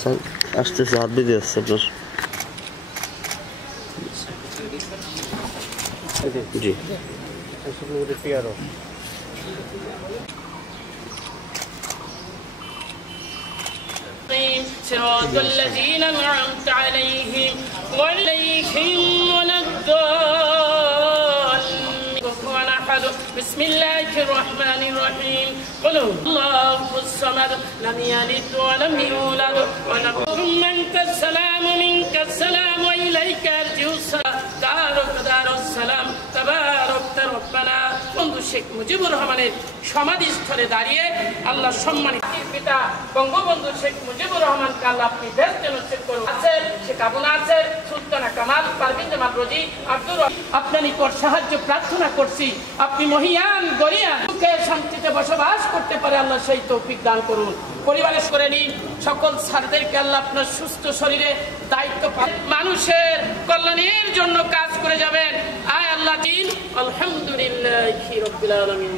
Sir আসতেছে, হাত বেঁধে আসছে আপনার। জি صراط الذين أنعمت عليهم غير ولا الضالين. بسم الله الرحمن الرحيم. قل هو الله الصمد لم يلد ولم يولد ولم يكن منك السلام منك السلام وإليك يرجع السلام دارك دار السلام تبارك ربنا. বন্ধু শেখ মুজিবুর রহমানের সমাধিস্থলে দাঁড়িয়ে আল্লাহ সম্মানিত পিতা বঙ্গবন্ধু শেখ মুজিবুর রহমানকে আল্লাহ আপনি বেহেশতে নসিব করুন। আছেন শেখ আবু নাসের, সুলতানা কামাল, পারভিন জামাল রোজি, আব্দুর আপনার নিকট সাহায্য প্রার্থনা করছি। আপনি মহিয়ান গরিয়ান সুখে শান্তিতে বসবাস করতে পারে আল্লাহ সেই তৌফিক দান করুন। পরিবারের করে নিন সকল স্যারদেরকে আল্লাহ আপনার সুস্থ শরীরে দায়িত্ব মানুষের কল্যাণের জন্য কাজ করে যাবেন। আয় আল্লাহ দিন আলহামদুলিল্লাহি রাব্বিল আলামিন।